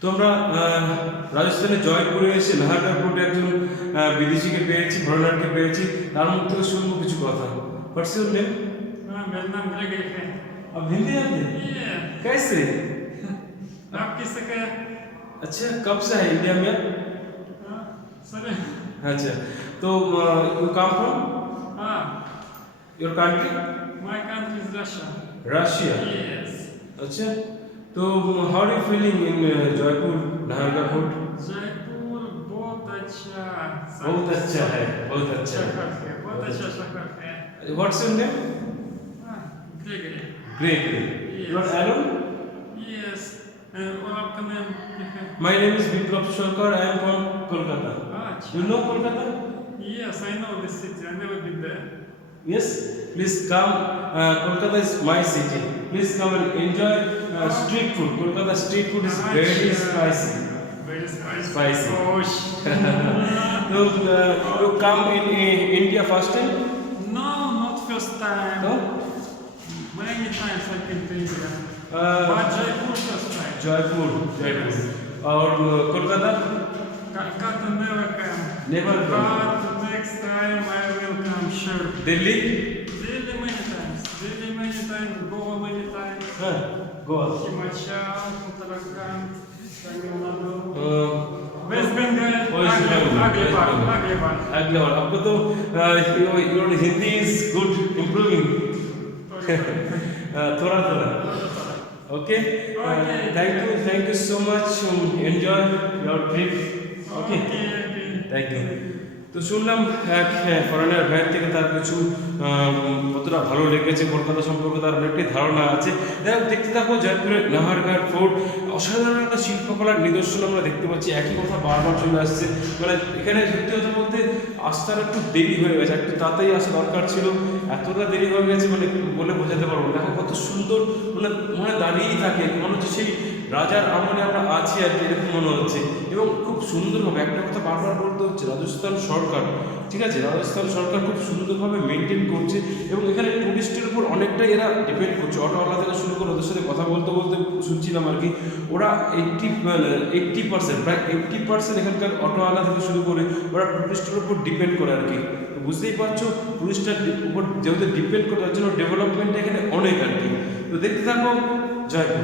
তো আমরা আহ, রাজস্থানের জয়পুরে এসে নাহারগড় ফোর্টে একজন আহ, বিদেশিকে পেয়েছি ফরেনারকে পেয়েছি তার মুখ থেকে শুনবো কিছু কথা হোয়াটস ইউর নেম हाँ, मेरा नाम ग्रेगरी है अब हिंदी आते हैं ये कैसे आप किससे का अच्छा कब से है इंडिया में हाँ, सर अच्छा तो यू कम फ्रॉम हाँ your country my country is Russia Russia yes अच्छा तो how you feeling in Jaipur Nahargarh fort Jaipur बहुत अच्छा। बहुत अच्छा है बहुत अच्छा है। बहुत अच्छा शहर है। What's your name Gregory great you are yes Uh, और आपका नाम name is Biplab Sharkar. I am from Kolkata. अच्छा। You know Kolkata? yes I know this city I never been there Yes. Please come. Uh, Kolkata is my city. Please come and enjoy uh, street food. Kolkata street food is very अच्छा, spicy. very spicy Spicy. Gosh. So uh, you come in uh, India first time? No, not first time. No. Many times I've been to India. Uh, but Jaipur first time. Jaipur. Jaipur. और uh, Kolkata? Calcutta never come. Never come. come sure. Delhi? Delhi many times. Delhi many times. Goa many times. Huh. Goa. Himachal, Uttarakhand, Tamil Nadu. Uh, West Bengal, West Bengal, Agleban, West Bengal. Agleban. अगले और आपको तो uh, your, your Hindi is good, improving. uh, थोड़ा थोड़ा. Okay. Uh, Okay. thank you, thank you so much. Um, enjoy your trip. তো শুনলাম এক foreigner ভাইয়ের থেকে তার কিছু কতটা ভালো লেগেছে, কলকাতা সম্পর্কে তার অনেকটাই ধারণা আছে। হোক, দেখতে থাকো জয়পুরের লাহারঘাট ফোর্ট। অসাধারণ একটা শিল্পকলার নিদর্শন আমরা দেখতে পাচ্ছি। একই কথা বারবার চলে আসছে। মানে এখানে সত্যি কথা বলতে আসতে একটু দেরি হয়ে গেছে, একটু তাড়াতাড়ি আসা, দরকার ছিল। এতটা দেরি হয়ে গেছে মানে বলে বোঝাতে পারব না। কত সুন্দর মানে মনে দাঁড়িয়েই থাকে। মনে হচ্ছে সেই রাজার আমলে আমরা আছি আর কি, এরকম মনে হচ্ছে। এবং খুব সুন্দরভাবে, একটা কথা বারবার বলতে হচ্ছে, রাজস্থান সরকার, ঠিক আছে? রাজস্থান সরকার খুব সুন্দরভাবে মেনটেন করছে। এবং এখানে টুরিস্টের উপর অনেকটাই এরা ডিপেন্ড করছে। অটোওয়ালা থেকে শুরু করে ওদের সাথে কথা বলতে বলতে শুনছিলাম আর কি। ওরা এইটটি এইটটি পার্সেন্ট প্রায় এইটটি পার্সেন্ট এখানকার অটোওয়ালা থেকে শুরু করে ওরা টুরিস্টের উপর ডিপেন্ড করে আর কি। বুঝতেই পারছ টুরিস্টের উপর যেহেতু ডিপেন্ড করে তার জন্য ডেভেলপমেন্ট এখানে অনেক আর কি। তো দেখতে থাকো জয়পুর